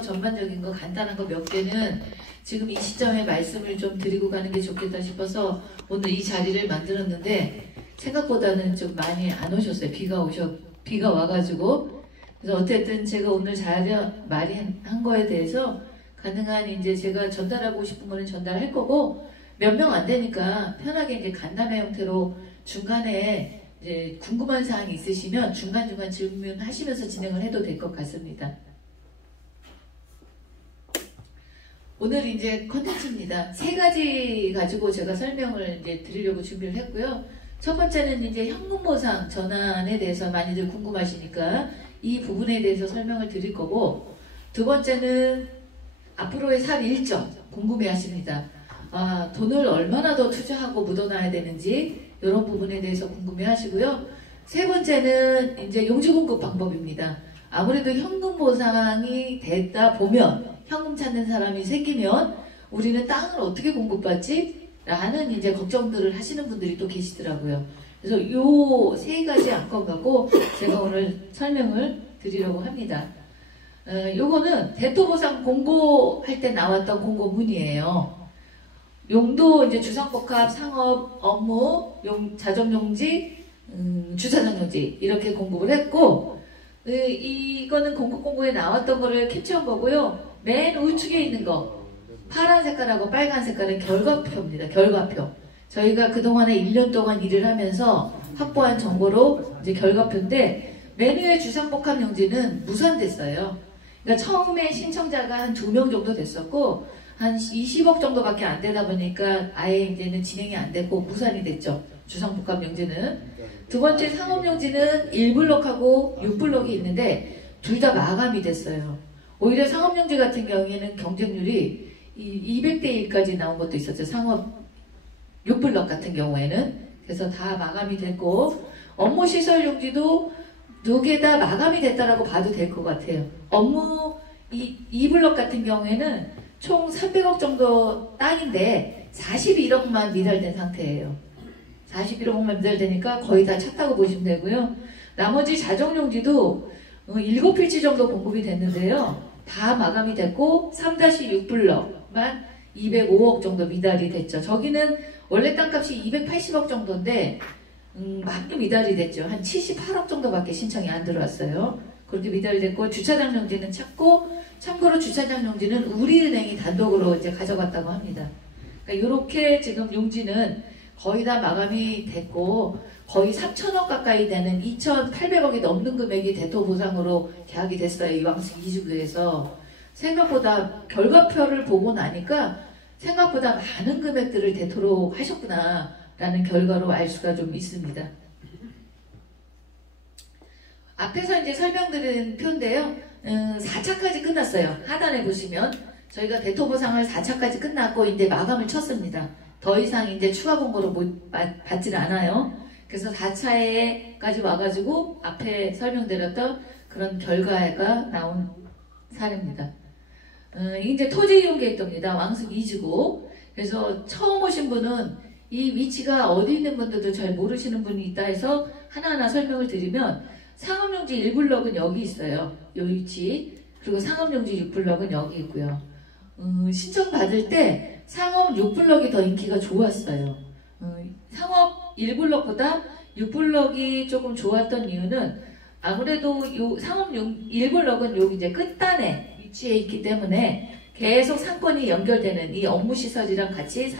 전반적인 거 간단한 거 몇 개는 지금 이 시점에 말씀을 좀 드리고 가는 게 좋겠다 싶어서 오늘 이 자리를 만들었는데 생각보다는 좀 많이 안 오셨어요. 비가 와가지고. 그래서 어쨌든 제가 오늘 말이 한 거에 대해서 가능한 이제 제가 전달하고 싶은 거는 전달할 거고 몇 명 안 되니까 편하게 이제 간담회 형태로 중간에 이제 궁금한 사항이 있으시면 중간중간 질문하시면서 진행을 해도 될 것 같습니다. 오늘 이제 컨텐츠입니다. 세 가지 가지고 제가 설명을 이제 드리려고 준비를 했고요. 첫 번째는 이제 현금보상 전환에 대해서 많이들 궁금하시니까 이 부분에 대해서 설명을 드릴 거고, 두 번째는 앞으로의 사업 일정 궁금해 하십니다. 돈을 얼마나 더 투자하고 묻어놔야 되는지 이런 부분에 대해서 궁금해 하시고요. 세 번째는 이제 용지 공급 방법입니다. 아무래도 현금 보상이 됐다 보면 현금 찾는 사람이 생기면 우리는 땅을 어떻게 공급받지? 라는 이제 걱정들을 하시는 분들이 또 계시더라고요. 그래서 요 세 가지 안건 갖고 제가 오늘 설명을 드리려고 합니다. 요거는 대토보상 공고할 때 나왔던 공고문이에요. 용도 이제 주상복합, 상업, 업무, 자정용지, 주차장용지 이렇게 공급을 했고, 이거는 공고에 나왔던 거를 캡처한 거고요. 맨 우측에 있는 거 파란 색깔하고 빨간 색깔은 결과표입니다. 결과표. 저희가 그동안에 1년 동안 일을 하면서 확보한 정보로 이제 결과표인데, 맨 위에 주상복합용지는 무산됐어요. 그러니까 처음에 신청자가 한 2명 정도 됐었고 한 20억 정도밖에 안 되다 보니까 아예 이제는 진행이 안 되고 무산이 됐죠. 주상복합용지는. 두 번째 상업용지는 1블럭하고 6블럭이 있는데 둘 다 마감이 됐어요. 오히려 상업용지 같은 경우에는 경쟁률이 200대 1까지 나온 것도 있었죠. 상업 6블럭 같은 경우에는. 그래서 다 마감이 됐고, 업무시설용지도 2개 다 마감이 됐다라고 봐도 될 것 같아요. 업무 2블럭 같은 경우에는 총 300억 정도 땅인데 41억만 미달된 상태예요. 41억만 미달되니까 거의 다 찼다고 보시면 되고요. 나머지 자정용지도 7필지 정도 공급이 됐는데요. 다 마감이 됐고 3-6블럭만 205억 정도 미달이 됐죠. 저기는 원래 땅값이 280억 정도인데 많이 미달이 됐죠. 한 78억 정도밖에 신청이 안 들어왔어요. 그렇게 미달이 됐고, 주차장 용지는 찾고, 참고로 주차장 용지는 우리은행이 단독으로 이제 가져갔다고 합니다. 그러니까 이렇게 지금 용지는 거의 다 마감이 됐고, 거의 3천억 가까이 되는 2,800억이 넘는 금액이 대토보상으로 계약이 됐어요. 이왕수 2주구에서. 생각보다 결과표를 보고 나니까 생각보다 많은 금액들을 대토로 하셨구나 라는 결과로 알 수가 좀 있습니다. 앞에서 이제 설명드린 표인데요. 4차까지 끝났어요. 하단에 보시면 저희가 대토보상을 4차까지 끝났고 이제 마감을 쳤습니다. 더 이상 이제 추가 공고를 받지는 않아요. 그래서 4차에까지 와가지고 앞에 설명드렸던 그런 결과가 나온 사례입니다. 이제 토지 이용 계획도입니다. 왕숙 2지구. 그래서 처음 오신 분은 이 위치가 어디 있는 분들도 잘 모르시는 분이 있다 해서 하나하나 설명을 드리면, 상업용지 1블럭은 여기 있어요. 이 위치. 그리고 상업용지 6블럭은 여기 있고요. 신청 받을 때 상업 6블럭이 더 인기가 좋았어요. 상업 1블럭보다 6블럭이 조금 좋았던 이유는 아무래도 요 상업 1블럭은 여기 이제 끝단에 위치해 있기 때문에 계속 상권이 연결되는, 이 업무시설이랑 같이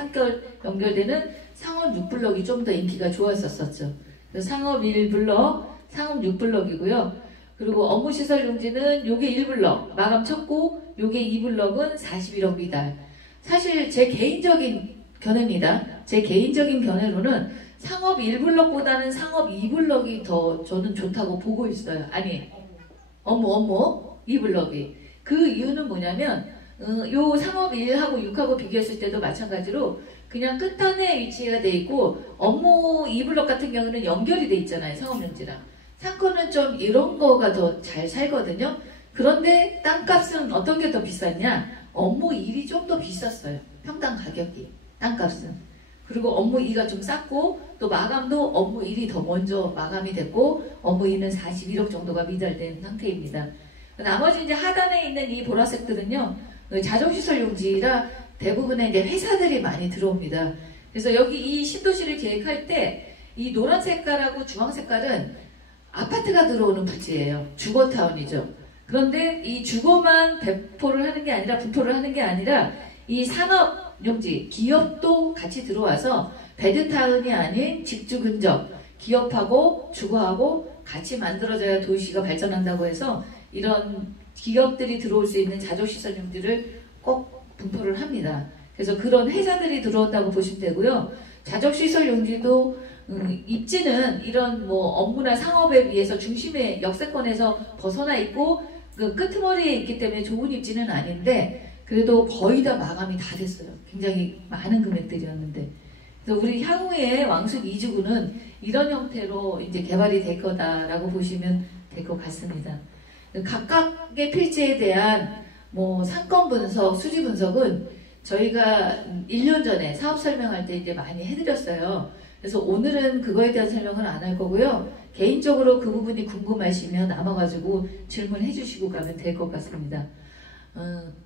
연결되는 상업 6블럭이 좀 더 인기가 좋았었죠. 상업 1블럭, 상업 6블럭이고요. 그리고 업무시설 용지는 요게 1블럭 마감 쳤고, 요게 2블럭은 41억 미달. 사실 제 개인적인 견해입니다. 제 개인적인 견해로는 상업 1블럭보다는 상업 2블럭이 더 저는 좋다고 보고 있어요. 아니, 업무 2블럭이. 그 이유는 뭐냐면, 요 상업 1하고 6하고 비교했을 때도 마찬가지로 그냥 끝단에 위치가 돼 있고, 업무 2블럭 같은 경우는 연결이 돼 있잖아요. 상업용지랑. 상권은 좀 이런 거가 더 잘 살거든요. 그런데 땅값은 어떤 게 더 비쌌냐? 업무 1이 좀 더 비쌌어요. 평당 가격이. 땅값은. 그리고 업무 2가 좀 쌌고, 또 마감도 업무 1이 더 먼저 마감이 됐고, 업무 2는 41억 정도가 미달된 상태입니다. 나머지 이제 하단에 있는 이 보라색들은요, 자동시설 용지라 대부분의 이제 회사들이 많이 들어옵니다. 그래서 여기 이 신도시를 계획할 때 이 노란 색깔하고 주황 색깔은 아파트가 들어오는 부지예요. 주거타운이죠. 그런데 이 주거만 배포를 하는 게 아니라 분포를 하는 게 아니라 이 산업용지, 기업도 같이 들어와서 베드타운이 아닌 직주 근접, 기업하고 주거하고 같이 만들어져야 도시가 발전한다고 해서 이런 기업들이 들어올 수 있는 자족시설 용지를 꼭 분포를 합니다. 그래서 그런 회사들이 들어온다고 보시면 되고요. 자족시설 용지도 입지는 이런 뭐 업무나 상업에 비해서 중심의 역세권에서 벗어나 있고 그 끄트머리에 있기 때문에 좋은 입지는 아닌데 그래도 거의 다 마감이 다 됐어요. 굉장히 많은 금액들이었는데. 그래서 우리 향후에 왕숙 2주구는 이런 형태로 이제 개발이 될 거다라고 보시면 될 것 같습니다. 각각의 필지에 대한 뭐 상권 분석, 수지 분석은 저희가 1년 전에 사업 설명할 때 이제 많이 해드렸어요. 그래서 오늘은 그거에 대한 설명을 안 할 거고요. 개인적으로 그 부분이 궁금하시면 남아가지고 질문해 주시고 가면 될 것 같습니다.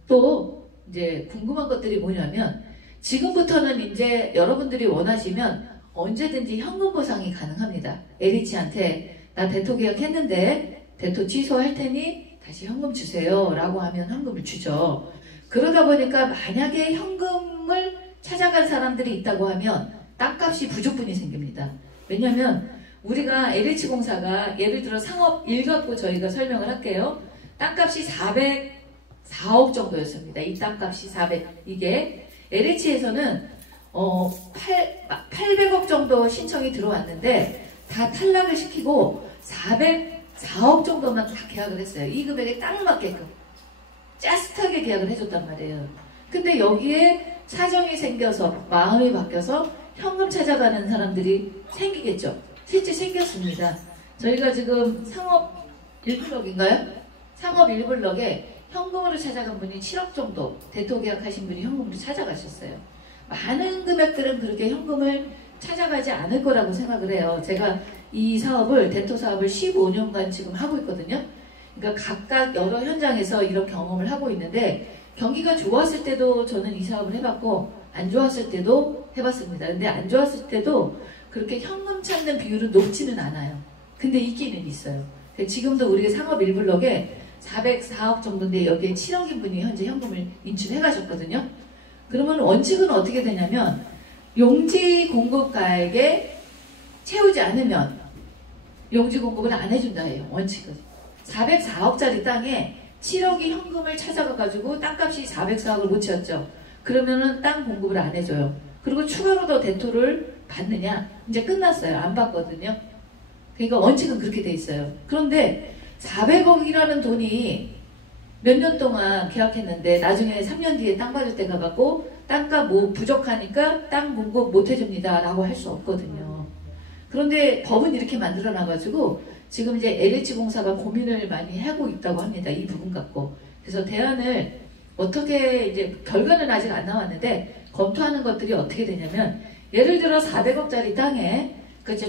또 이제 궁금한 것들이 뭐냐면 지금부터는 이제 여러분들이 원하시면 언제든지 현금 보상이 가능합니다. LH한테 나 대토 계약했는데 대토 취소할 테니 다시 현금 주세요 라고 하면 현금을 주죠. 그러다 보니까 만약에 현금을 찾아간 사람들이 있다고 하면 땅값이 부족분이 생깁니다. 왜냐하면 우리가 LH공사가 예를 들어 상업 1 갖고 저희가 설명을 할게요. 땅값이 404억 정도였습니다. 이 땅값이 400. 이게 LH에서는 800억 정도 신청이 들어왔는데 다 탈락을 시키고 404억 정도만 다 계약을 했어요. 이 금액에 딱 맞게끔 짜릿하게 계약을 해줬단 말이에요. 근데 여기에 사정이 생겨서 마음이 바뀌어서 현금 찾아가는 사람들이 생기겠죠. 실제 생겼습니다. 저희가 지금 상업 1블럭인가요? 상업 1블럭에 현금으로 찾아간 분이 7억 정도 대토 계약하신 분이 현금으로 찾아가셨어요. 많은 금액들은 그렇게 현금을 찾아가지 않을 거라고 생각을 해요. 제가 이 사업을 대토 사업을 15년간 지금 하고 있거든요. 그러니까 각각 여러 현장에서 이런 경험을 하고 있는데 경기가 좋았을 때도 저는 이 사업을 해봤고 안 좋았을 때도 해봤습니다. 근데 안 좋았을 때도 그렇게 현금 찾는 비율은 높지는 않아요. 근데 있기는 있어요. 지금도 우리가 상업 1블럭에 404억 정도인데 여기에 7억인 분이 현재 현금을 인출해 가셨거든요. 그러면 원칙은 어떻게 되냐면 용지 공급가액에 채우지 않으면 용지 공급을 안 해준다 해요. 원칙은. 404억짜리 땅에 7억이 현금을 찾아가가지고 땅값이 404억을 못 채웠죠. 그러면은 땅 공급을 안 해줘요. 그리고 추가로 더 대토를 받느냐? 이제 끝났어요. 안 받거든요. 그러니까 원칙은 그렇게 돼 있어요. 그런데 400억이라는 돈이 몇 년 동안 계약했는데 나중에 3년 뒤에 땅 받을 때 가갖고 땅값 뭐 부족하니까 땅 공급 못 해줍니다 라고 할 수 없거든요. 그런데 법은 이렇게 만들어놔가지고 지금 이제 LH공사가 고민을 많이 하고 있다고 합니다. 이 부분 갖고. 그래서 대안을 어떻게 이제 결과는 아직 안 나왔는데 검토하는 것들이 어떻게 되냐면 예를 들어 400억짜리 땅에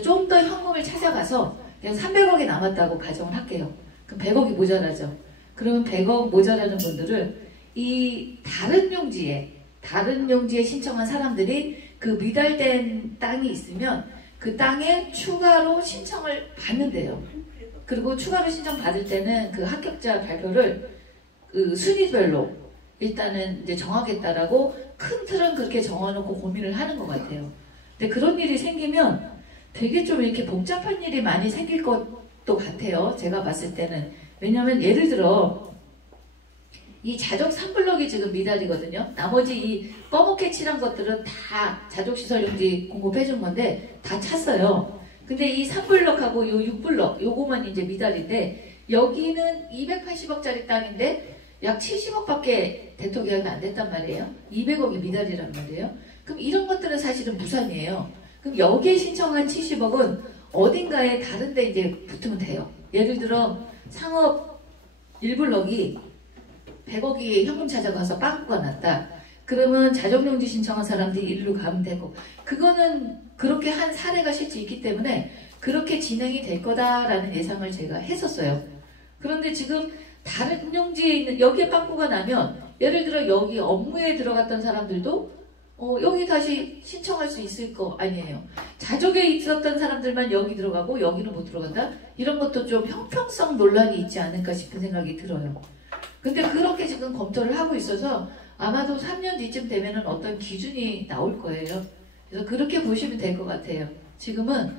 좀 더 현금을 찾아가서 그냥 300억이 남았다고 가정을 할게요. 그럼 100억이 모자라죠. 그러면 100억 모자라는 분들을 이 다른 용지에 신청한 사람들이 그 미달된 땅이 있으면 그 땅에 추가로 신청을 받는데요. 그리고 추가로 신청 받을 때는 그 합격자 발표를 그 순위별로 일단은 이제 정하겠다라고 큰 틀은 그렇게 정해놓고 고민을 하는 것 같아요. 근데 그런 일이 생기면 되게 좀 이렇게 복잡한 일이 많이 생길 것도 같아요. 제가 봤을 때는. 왜냐하면 예를 들어 이 자적 3블럭이 지금 미달이거든요. 나머지 이 검게 칠한 것들은 다 자족시설용지 공급해준 건데 다 찼어요. 근데 이 3블럭하고 요 6블럭 요거만 이제 미달인데 여기는 280억짜리 땅인데 약 70억밖에 대토 계약이 안 됐단 말이에요. 200억이 미달이란 말이에요. 그럼 이런 것들은 사실은 무산이에요. 그럼 여기에 신청한 70억은 어딘가에 다른 데 이제 붙으면 돼요. 예를 들어 상업 1블럭이 100억이 현금 찾아가서 빵꾸가 났다. 그러면 자정용지 신청한 사람들이 일로 가면 되고 그거는 그렇게 한 사례가 실제 있기 때문에 그렇게 진행이 될 거다라는 예상을 제가 했었어요. 그런데 지금 다른 용지에 있는 여기에 빵꾸가 나면 예를 들어 여기 업무에 들어갔던 사람들도 여기 다시 신청할 수 있을 거 아니에요. 자족에 있었던 사람들만 여기 들어가고 여기는 못 들어간다? 이런 것도 좀 형평성 논란이 있지 않을까 싶은 생각이 들어요. 근데 그렇게 지금 검토를 하고 있어서 아마도 3년 뒤쯤 되면은 어떤 기준이 나올 거예요. 그래서 그렇게 보시면 될 것 같아요. 지금은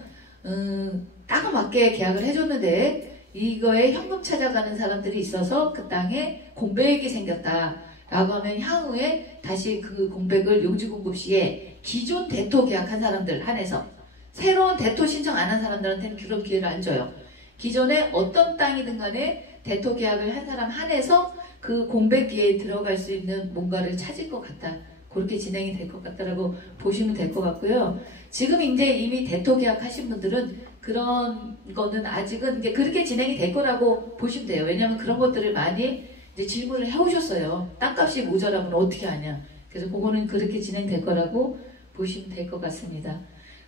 땅을 맞게 계약을 해줬는데 이거에 현금 찾아가는 사람들이 있어서 그 땅에 공백이 생겼다 라고 하면 향후에 다시 그 공백을 용지공급 시에 기존 대토 계약한 사람들 한해서 새로운 대토 신청 안 한 사람들한테는 그런 기회를 안 줘요. 기존에 어떤 땅이든 간에 대토 계약을 한 사람 한해서 그 공백 기회에 들어갈 수 있는 뭔가를 찾을 것 같다. 그렇게 진행이 될 것 같다라고 보시면 될 것 같고요. 지금 이제 이미 대토 계약하신 분들은 그런 거는 아직은 이제 그렇게 진행이 될 거라고 보시면 돼요. 왜냐하면 그런 것들을 많이 이제 질문을 해오셨어요. 땅값이 모자라면 어떻게 하냐. 그래서 그거는 그렇게 진행될 거라고 보시면 될 것 같습니다.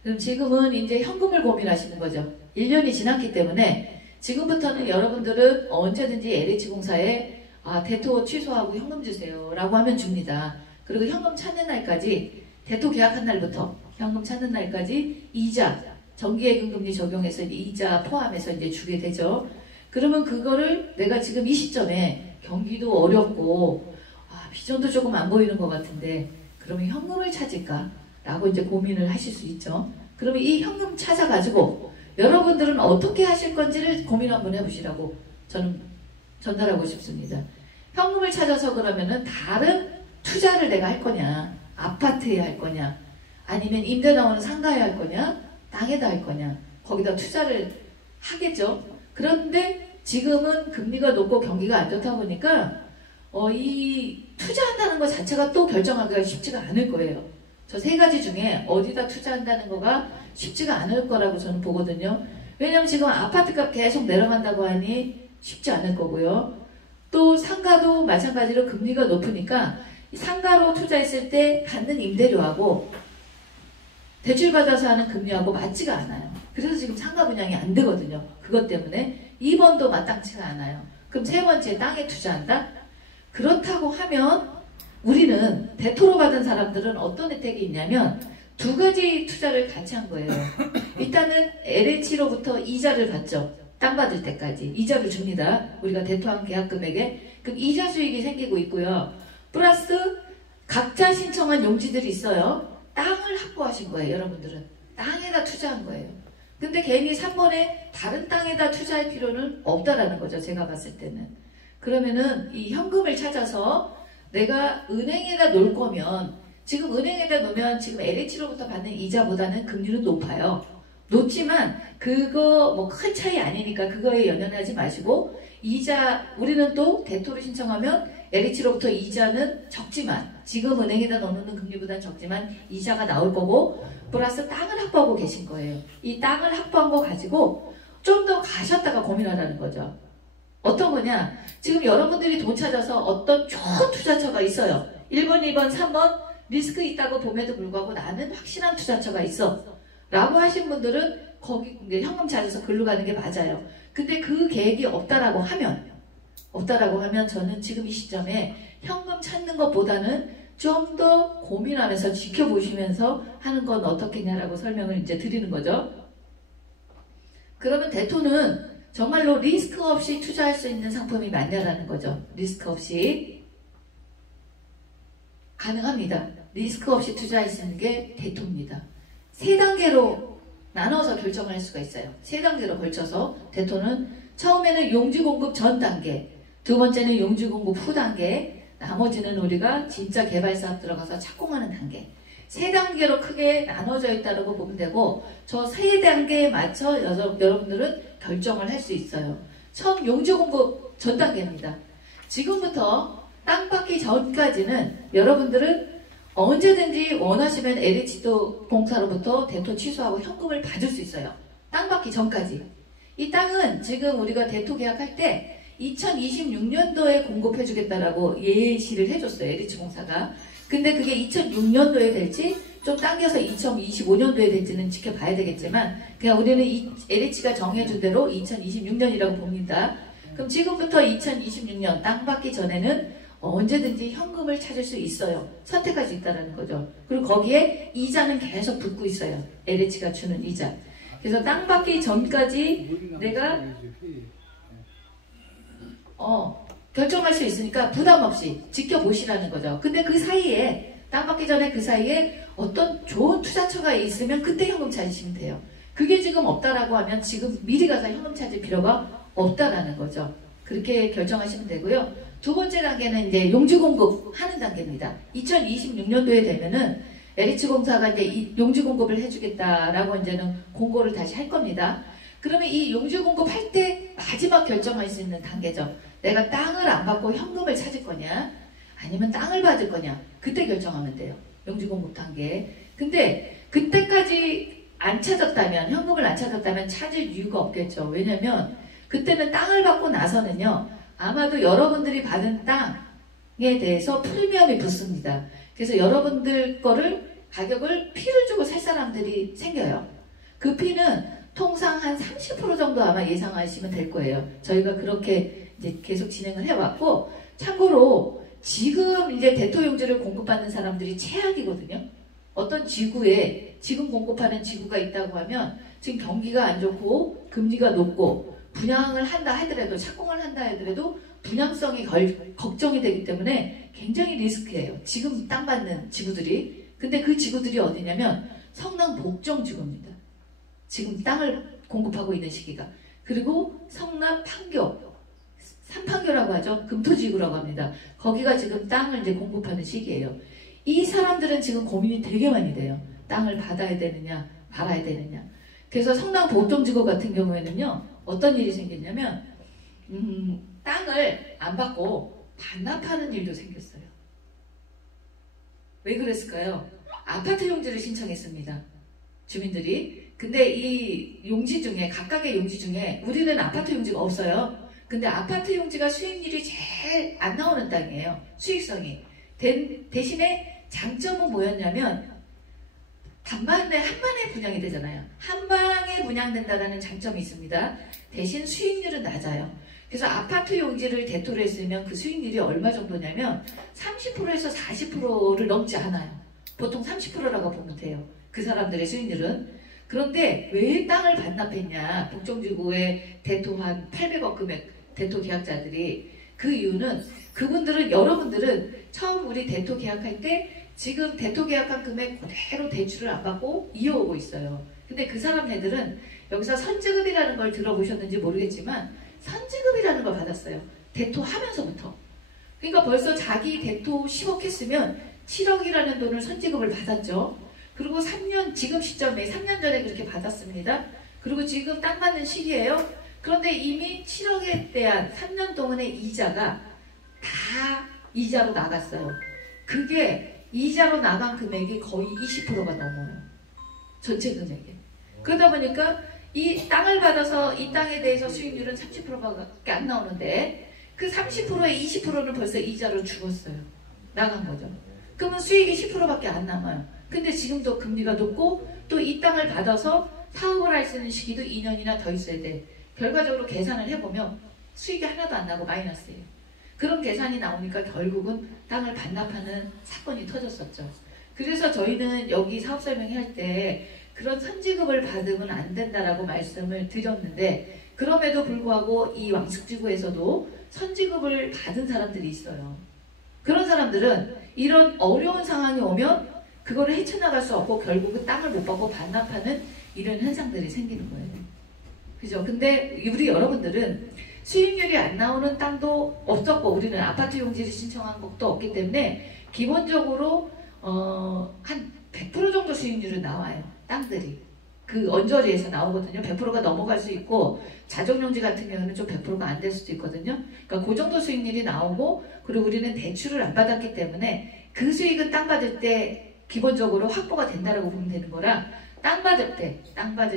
그럼 지금은 이제 현금을 고민하시는 거죠. 1년이 지났기 때문에 지금부터는 여러분들은 언제든지 LH공사에 대토 취소하고 현금 주세요 라고 하면 줍니다. 그리고 현금 찾는 날까지 대토 계약한 날부터 현금 찾는 날까지 이자 정기예금금리 적용해서 이자 포함해서 이제 주게 되죠. 그러면 그거를 내가 지금 이 시점에 경기도 어렵고 비전도 조금 안 보이는 것 같은데 그러면 현금을 찾을까? 라고 이제 고민을 하실 수 있죠. 그러면 이 현금 찾아가지고 여러분들은 어떻게 하실 건지를 고민 한번 해보시라고 저는 전달하고 싶습니다. 현금을 찾아서 그러면은 다른 투자를 내가 할 거냐, 아파트에 할 거냐, 아니면 임대 나오는 상가에 할 거냐, 땅에다 할 거냐, 거기다 투자를 하겠죠. 그런데 지금은 금리가 높고 경기가 안 좋다 보니까 이 투자한다는 것 자체가 또 결정하기가 쉽지가 않을 거예요. 저 세 가지 중에 어디다 투자한다는 거가 쉽지가 않을 거라고 저는 보거든요. 왜냐면 지금 아파트값 계속 내려간다고 하니 쉽지 않을 거고요. 또 상가도 마찬가지로 금리가 높으니까 상가로 투자했을 때 받는 임대료하고 대출받아서 하는 금리하고 맞지가 않아요. 그래서 지금 상가 분양이 안 되거든요. 그것 때문에 2번도 마땅치가 않아요. 그럼 세 번째 땅에 투자한다? 그렇다고 하면 우리는 대토로 받은 사람들은 어떤 혜택이 있냐면 두 가지 투자를 같이 한 거예요. 일단은 LH로부터 이자를 받죠. 땅 받을 때까지 이자를 줍니다. 우리가 대토한 계약 금액에. 그럼 이자 수익이 생기고 있고요. 플러스 각자 신청한 용지들이 있어요. 땅을 확보하신 거예요. 여러분들은 땅에다 투자한 거예요. 근데 괜히 3번에 다른 땅에다 투자할 필요는 없다라는 거죠. 제가 봤을 때는. 그러면은 이 현금을 찾아서 내가 은행에다 놓을 거면 지금 은행에다 놓으면 지금 LH로부터 받는 이자보다는 금리는 높아요. 높지만 그거 뭐 큰 차이 아니니까 그거에 연연하지 마시고 이자 우리는 또 대토를 신청하면 LH로부터 이자는 적지만 지금 은행에다 넣는 금리보다는 적지만 이자가 나올 거고 플러스 땅을 확보하고 계신 거예요. 이 땅을 확보한 거 가지고 좀 더 가셨다가 고민하라는 거죠. 어떤 거냐? 지금 여러분들이 돈 찾아서 어떤 좋은 투자처가 있어요. 1번, 2번, 3번 리스크 있다고 봄에도 불구하고 나는 확실한 투자처가 있어. 라고 하신 분들은 거기 현금 찾아서 글로 가는 게 맞아요. 근데 그 계획이 없다라고 하면 저는 지금 이 시점에 현금 찾는 것보다는 좀 더 고민하면서 지켜보시면서 하는 건 어떻겠냐라고 설명을 이제 드리는 거죠. 그러면 대토는 정말로 리스크 없이 투자할 수 있는 상품이 맞냐라는 거죠. 리스크 없이 가능합니다. 리스크 없이 투자할 수 있는 게 대토입니다. 세 단계로 나눠서 결정을 할 수가 있어요. 세 단계로 걸쳐서 대토는 처음에는 용지 공급 전 단계, 두 번째는 용지 공급 후 단계, 나머지는 우리가 진짜 개발 사업 들어가서 착공하는 단계. 세 단계로 크게 나눠져 있다고 보면 되고 저 세 단계에 맞춰 여러분들은 결정을 할 수 있어요. 처음 용지 공급 전 단계입니다. 지금부터 땅 받기 전까지는 여러분들은 언제든지 원하시면 LH도 공사로부터 대토 취소하고 현금을 받을 수 있어요. 땅 받기 전까지. 이 땅은 지금 우리가 대토 계약할 때 2026년도에 공급해주겠다라고 예시를 해줬어요. LH공사가. 근데 그게 2006년도에 될지 좀 당겨서 2025년도에 될지는 지켜봐야 되겠지만 그냥 우리는 LH가 정해준 대로 2026년이라고 봅니다. 그럼 지금부터 2026년 땅 받기 전에는 언제든지 현금을 찾을 수 있어요. 선택할 수 있다는 거죠. 그리고 거기에 이자는 계속 붙고 있어요. LH가 주는 이자. 그래서 땅 받기 전까지 내가 결정할 수 있으니까 부담 없이 지켜보시라는 거죠. 근데 그 사이에 땅 받기 전에 그 사이에 어떤 좋은 투자처가 있으면 그때 현금 찾으시면 돼요. 그게 지금 없다라고 하면 지금 미리 가서 현금 찾을 필요가 없다라는 거죠. 그렇게 결정하시면 되고요. 두 번째 단계는 이제 용지 공급하는 단계입니다. 2026년도에 되면은 LH공사가 이제 용지 공급을 해주겠다라고 이제는 공고를 다시 할 겁니다. 그러면 이 용지 공급할 때 마지막 결정할 수 있는 단계죠. 내가 땅을 안 받고 현금을 찾을 거냐, 아니면 땅을 받을 거냐, 그때 결정하면 돼요. 용지 공급 단계. 근데 그때까지 안 찾았다면, 현금을 안 찾았다면 찾을 이유가 없겠죠. 왜냐면 그때는 땅을 받고 나서는요, 아마도 여러분들이 받은 땅에 대해서 프리미엄이 붙습니다. 그래서 여러분들 거를 가격을 피를 주고 살 사람들이 생겨요. 그 피는 통상 한 30% 정도 아마 예상하시면 될 거예요. 저희가 그렇게 이제 계속 진행을 해왔고, 참고로 지금 이제 대토용지를 공급받는 사람들이 최악이거든요. 어떤 지구에 지금 공급하는 지구가 있다고 하면 지금 경기가 안 좋고 금리가 높고 분양을 한다 하더라도, 착공을 한다 하더라도 분양성이 걱정이 되기 때문에 굉장히 리스크예요. 지금 땅 받는 지구들이. 근데 그 지구들이 어디냐면 성남 복정 지구입니다. 지금 땅을 공급하고 있는 시기가. 그리고 성남 판교, 삼판교라고 하죠. 금토지구라고 합니다. 거기가 지금 땅을 이제 공급하는 시기예요. 이 사람들은 지금 고민이 되게 많이 돼요. 땅을 받아야 되느냐, 말아야 되느냐. 그래서 성남 복정지구 같은 경우에는요, 어떤 일이 생겼냐면, 땅을 안 받고 반납하는 일도 생겼어요. 왜 그랬을까요? 아파트 용지를 신청했습니다. 주민들이. 근데 이 용지 중에, 각각의 용지 중에 우리는 아파트 용지가 없어요. 근데 아파트 용지가 수익률이 제일 안 나오는 땅이에요. 수익성이. 대신에 장점은 뭐였냐면 한 번에 분양이 되잖아요. 한 방에 분양된다는 장점이 있습니다. 대신 수익률은 낮아요. 그래서 아파트 용지를 대토를 했으면 그 수익률이 얼마 정도냐면 30%에서 40%를 넘지 않아요. 보통 30%라고 보면 돼요. 그 사람들의 수익률은. 그런데 왜 땅을 반납했냐, 복정지구에 대토 한 800억 금액 대토 계약자들이. 그 이유는 그분들은, 여러분들은 처음 우리 대토 계약할 때 지금 대토 계약한 금액 그대로 대출을 안 받고 이어오고 있어요. 근데 그 사람네들은 여기서 선지급이라는 걸 들어보셨는지 모르겠지만 선지급이라는 걸 받았어요. 대토 하면서부터. 그러니까 벌써 자기 대토 10억 했으면 7억이라는 돈을 선지급을 받았죠. 그리고 3년, 지금 시점에 3년 전에 그렇게 받았습니다. 그리고 지금 땅 받는 시기예요. 그런데 이미 7억에 대한 3년 동안의 이자가 다 이자로 나갔어요. 그게 이자로 나간 금액이 거의 20%가 넘어요. 전체 금액이. 그러다 보니까 이 땅을 받아서 이 땅에 대해서 수익률은 30%밖에 안 나오는데 그 30%의 20%는 벌써 이자로 죽었어요. 나간 거죠. 그러면 수익이 10%밖에 안 남아요. 근데 지금도 금리가 높고 또 이 땅을 받아서 사업을 할 수 있는 시기도 2년이나 더 있어야 돼. 결과적으로 계산을 해보면 수익이 하나도 안 나고 마이너스예요. 그런 계산이 나오니까 결국은 땅을 반납하는 사건이 터졌었죠. 그래서 저희는 여기 사업 설명할 때 그런 선지급을 받으면 안 된다라고 말씀을 드렸는데, 그럼에도 불구하고 이 왕숙지구에서도 선지급을 받은 사람들이 있어요. 그런 사람들은 이런 어려운 상황이 오면 그거를 헤쳐나갈 수 없고 결국은 땅을 못 받고 반납하는 이런 현상들이 생기는 거예요. 그죠? 근데 우리 여러분들은 수익률이 안 나오는 땅도 없었고, 우리는 아파트 용지를 신청한 것도 없기 때문에 기본적으로 한 100% 정도 수익률은 나와요. 땅들이. 그 언저리에서 나오거든요. 100%가 넘어갈 수 있고, 자정용지 같은 경우는 좀 100%가 안 될 수도 있거든요. 그러니까 그 정도 수익률이 나오고, 그리고 우리는 대출을 안 받았기 때문에 그 수익은 땅 받을 때 기본적으로 확보가 된다라고 보면 되는 거라, 땅 받을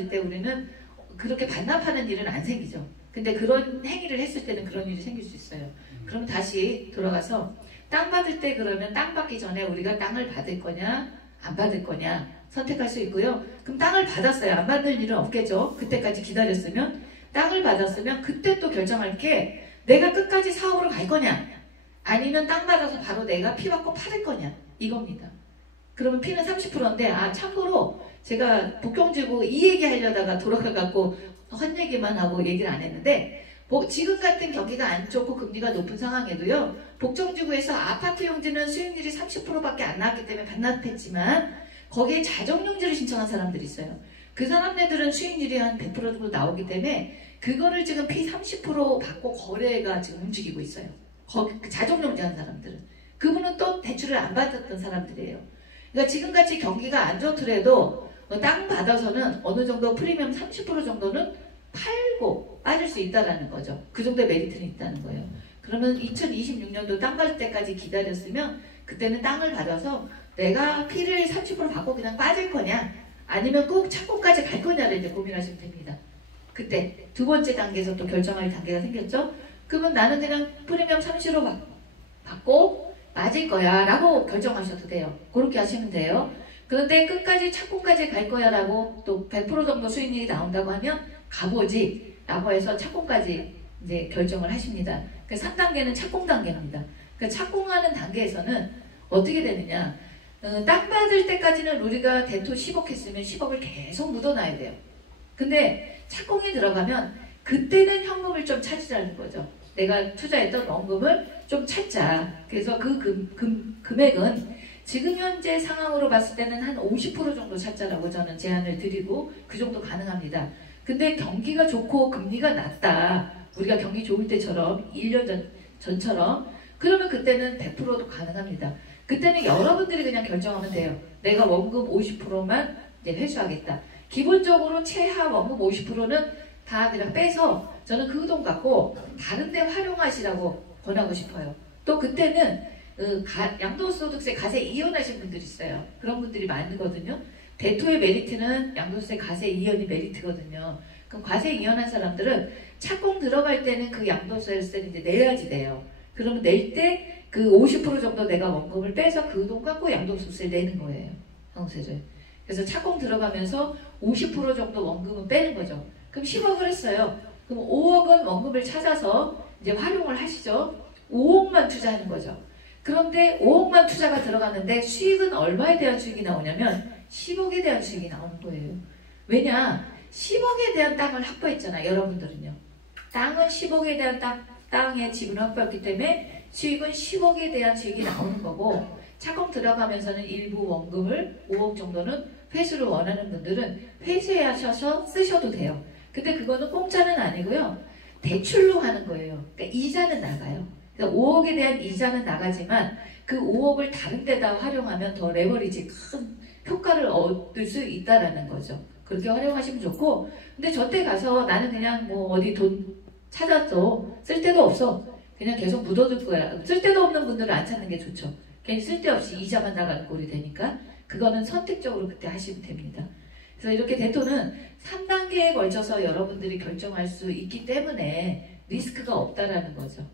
때 우리는 그렇게 반납하는 일은 안 생기죠. 근데 그런 행위를 했을 때는 그런 일이 생길 수 있어요. 그럼 다시 돌아가서 땅 받을 때, 그러면 땅 받기 전에 우리가 땅을 받을 거냐 안 받을 거냐 선택할 수 있고요. 그럼 땅을 받았어요. 안 받을 일은 없겠죠. 그때까지 기다렸으면. 땅을 받았으면 그때 또 결정할 게 내가 끝까지 사업으로 갈 거냐, 아니면 땅 받아서 바로 내가 피 받고 팔을 거냐, 이겁니다. 그러면 피는 30%인데, 참고로 제가 복경지구 이 얘기 하려다가 돌아가갖고 헛얘기만 하고 얘기를 안 했는데, 지금 같은 경기가 안 좋고 금리가 높은 상황에도요, 복정지구에서 아파트 용지는 수익률이 30%밖에 안 나왔기 때문에 반납했지만 거기에 자정용지를 신청한 사람들이 있어요. 그 사람들은 수익률이 한 100% 정도 나오기 때문에 그거를 지금 P30% 받고 거래가 지금 움직이고 있어요. 자정용지 한 사람들은. 그분은 또 대출을 안 받았던 사람들이에요. 그러니까 지금같이 경기가 안 좋더라도 땅 받아서는 어느 정도 프리미엄 30% 정도는 팔고 빠질 수 있다는 거죠. 그 정도의 메리트는 있다는 거예요. 그러면 2026년도 땅 받을 때까지 기다렸으면 그때는 땅을 받아서 내가 피를 30% 받고 그냥 빠질 거냐, 아니면 꼭 착공까지 갈 거냐를 이제 고민하시면 됩니다. 그때 두 번째 단계에서 또 결정할 단계가 생겼죠. 그러면 나는 그냥 프리미엄 30% 받고 빠질 거야 라고 결정하셔도 돼요. 그렇게 하시면 돼요. 그런데 끝까지 착공까지 갈 거야 라고 또 100% 정도 수익률이 나온다고 하면 가보지 라고 해서 착공까지 이제 결정을 하십니다. 그 3단계는 착공 단계입니다. 그 착공하는 단계에서는 어떻게 되느냐, 땅 받을 때까지는 우리가 대토 10억 했으면 10억을 계속 묻어놔야 돼요. 근데 착공에 들어가면 그때는 현금을 좀 찾으라는 거죠. 내가 투자했던 원금을 좀 찾자. 그래서 그 금액은 지금 현재 상황으로 봤을 때는 한 50% 정도 찾자라고 저는 제안을 드리고 그 정도 가능합니다. 근데 경기가 좋고 금리가 낮다, 우리가 경기 좋을 때처럼 1년 전처럼, 그러면 그때는 100%도 가능합니다. 그때는 여러분들이 그냥 결정하면 돼요. 내가 원금 50%만 이제 회수하겠다. 기본적으로 최하 원금 50%는 다 그냥 빼서 저는 그 돈 갖고 다른 데 활용하시라고 권하고 싶어요. 또 그때는 양도소득세 과세 이연하신 분들이 있어요. 그런 분들이 많거든요. 대토의 메리트는 양도세 과세 이연이 메리트거든요. 그럼 과세 이연한 사람들은 착공 들어갈 때는 그 양도세를 이제 내야지 돼요. 그러면 낼 때 그 50% 정도 내가 원금을 빼서 그 돈 갖고 양도소득세를 내는 거예요. 양도세를. 그래서 착공 들어가면서 50% 정도 원금은 빼는 거죠. 그럼 10억을 했어요. 그럼 5억은 원금을 찾아서 이제 활용을 하시죠. 5억만 투자하는 거죠. 그런데 5억만 투자가 들어가는데 수익은 얼마에 대한 수익이 나오냐면 10억에 대한 수익이 나오는 거예요. 왜냐? 10억에 대한 땅을 확보했잖아요. 여러분들은요. 땅은 10억에 대한 땅의 지분을 확보했기 때문에 수익은 10억에 대한 수익이 나오는 거고, 착공 들어가면서는 일부 원금을 5억 정도는 회수를 원하는 분들은 회수하셔서 쓰셔도 돼요. 근데 그거는 공짜는 아니고요. 대출로 하는 거예요. 그러니까 이자는 나가요. 그러니까 5억에 대한 이자는 나가지만 그 5억을 다른 데다 활용하면 더 레버리지 큰 효과를 얻을 수 있다라는 거죠. 그렇게 활용하시면 좋고, 근데 저때 가서 나는 그냥 뭐 어디 돈 찾았어. 쓸 데도 없어. 그냥 계속 묻어둘 거야. 쓸 데도 없는 분들은 안 찾는 게 좋죠. 괜히 쓸데없이 이자만 나가는 꼴이 되니까 그거는 선택적으로 그때 하시면 됩니다. 그래서 이렇게 대토는 3단계에 걸쳐서 여러분들이 결정할 수 있기 때문에 리스크가 없다라는 거죠.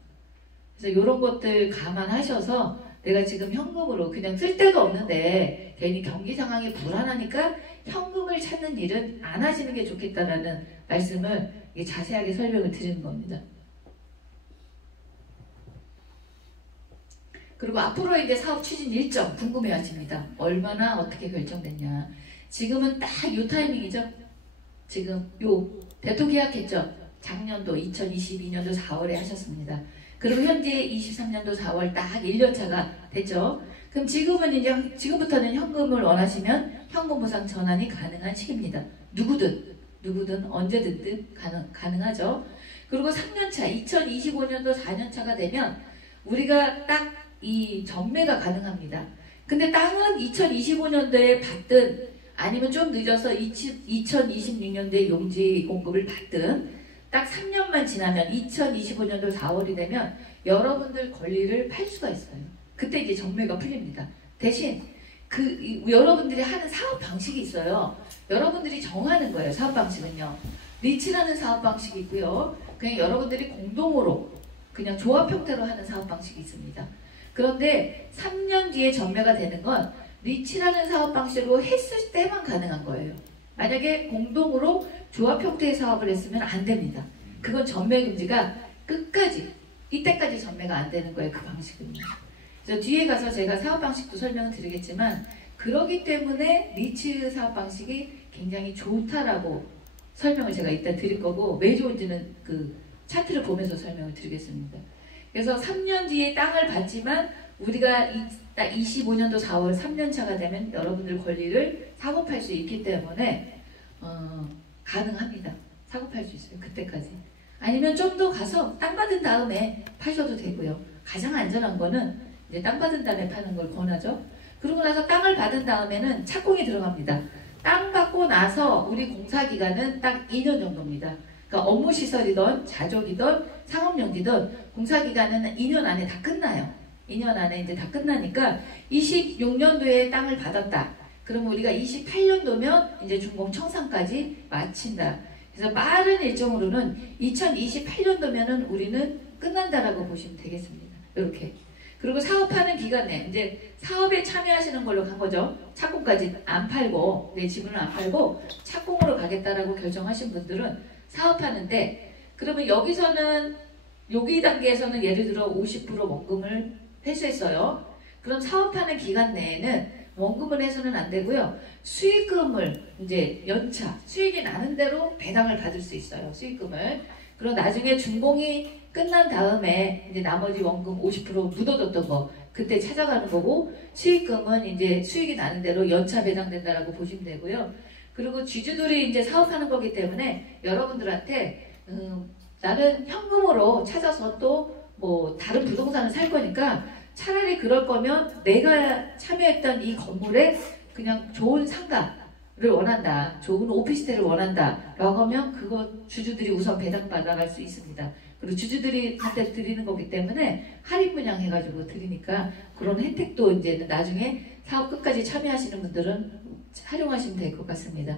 그래서 이런 것들 감안하셔서 내가 지금 현금으로 그냥 쓸 데도 없는데 괜히 경기 상황이 불안하니까 현금을 찾는 일은 안 하시는 게 좋겠다라는 말씀을 자세하게 설명을 드리는 겁니다. 그리고 앞으로 이제 사업 추진 일정 궁금해 하십니다. 얼마나 어떻게 결정됐냐. 지금은 딱 요 타이밍이죠. 지금 요 대토 계약했죠. 작년도 2022년도 4월에 하셨습니다. 그리고 현재 23년도 4월 딱 1년차가 됐죠. 그럼 지금부터는 현금을 원하시면 현금 보상 전환이 가능한 시기입니다. 누구든 언제든 가능하죠. 그리고 3년차 2025년도 4년차가 되면 우리가 딱 이 전매가 가능합니다. 근데 땅은 2025년도에 받든 아니면 좀 늦어서 2026년도에 용지 공급을 받든 딱 3년만 지나면 2025년도 4월이 되면 여러분들 권리를 팔 수가 있어요. 그때 이제 전매가 풀립니다. 대신 여러분들이 하는 사업 방식이 있어요. 여러분들이 정하는 거예요. 사업 방식은요. 리츠라는 사업 방식이 있고요. 그냥 여러분들이 공동으로 그냥 조합 형태로 하는 사업 방식이 있습니다. 그런데 3년 뒤에 전매가 되는 건 리츠라는 사업 방식으로 했을 때만 가능한 거예요. 만약에 공동으로 조합 형태의 사업을 했으면 안 됩니다. 그건 전매 금지가 끝까지 이때까지 전매가 안 되는 거예요. 그 방식은요. 그래서 뒤에 가서 제가 사업 방식도 설명을 드리겠지만 그러기 때문에 리츠 사업 방식이 굉장히 좋다라고 설명을 제가 이따 드릴 거고 왜 좋은지는 그 차트를 보면서 설명을 드리겠습니다. 그래서 3년 뒤에 땅을 받지만 우리가 딱 25년도 4월 3년 차가 되면 여러분들 권리를 사고 팔 수 있기 때문에 가능합니다. 사고 팔 수 있어요. 그때까지. 아니면 좀 더 가서 땅 받은 다음에 파셔도 되고요. 가장 안전한 거는 이제 땅 받은 다음에 파는 걸 권하죠. 그러고 나서 땅을 받은 다음에는 착공이 들어갑니다. 땅 받고 나서 우리 공사기간은 딱 2년 정도입니다. 그러니까 업무시설이든 자족이든 상업용지든 공사기간은 2년 안에 다 끝나요. 2년 안에 이제 다 끝나니까 26년도에 땅을 받았다. 그러면 우리가 28년도면 이제 준공 청산까지 마친다. 그래서 빠른 일정으로는 2028년도면은 우리는 끝난다라고 보시면 되겠습니다. 이렇게. 그리고 사업하는 기간 내 이제 사업에 참여하시는 걸로 간 거죠. 착공까지 안 팔고 내 지분을 안 팔고 착공으로 가겠다라고 결정하신 분들은 사업하는데 그러면 여기서는 여기 단계에서는 예를 들어 50% 원금을 회수했어요. 그럼 사업하는 기간 내에는 원금을 회수는 안 되고요. 수익금을 이제 연차 수익이 나는 대로 배당을 받을 수 있어요. 수익금을. 그리고 나중에 준공이 끝난 다음에 이제 나머지 원금 50% 묻어뒀던 거 그때 찾아가는 거고 수익금은 이제 수익이 나는 대로 연차 배당된다라고 보시면 되고요. 그리고 주주들이 이제 사업하는 거기 때문에 여러분들한테 나는 현금으로 찾아서 또 뭐 다른 부동산을 살 거니까 차라리 그럴 거면 내가 참여했던 이 건물에 그냥 좋은 상가를 원한다. 좋은 오피스텔을 원한다. 라고 하면 그거 주주들이 우선 배당받아갈 수 있습니다. 그리고 주주들이 한테 드리는 거기 때문에 할인 분양 해가지고 드리니까 그런 혜택도 이제 나중에 사업 끝까지 참여하시는 분들은 활용하시면 될 것 같습니다.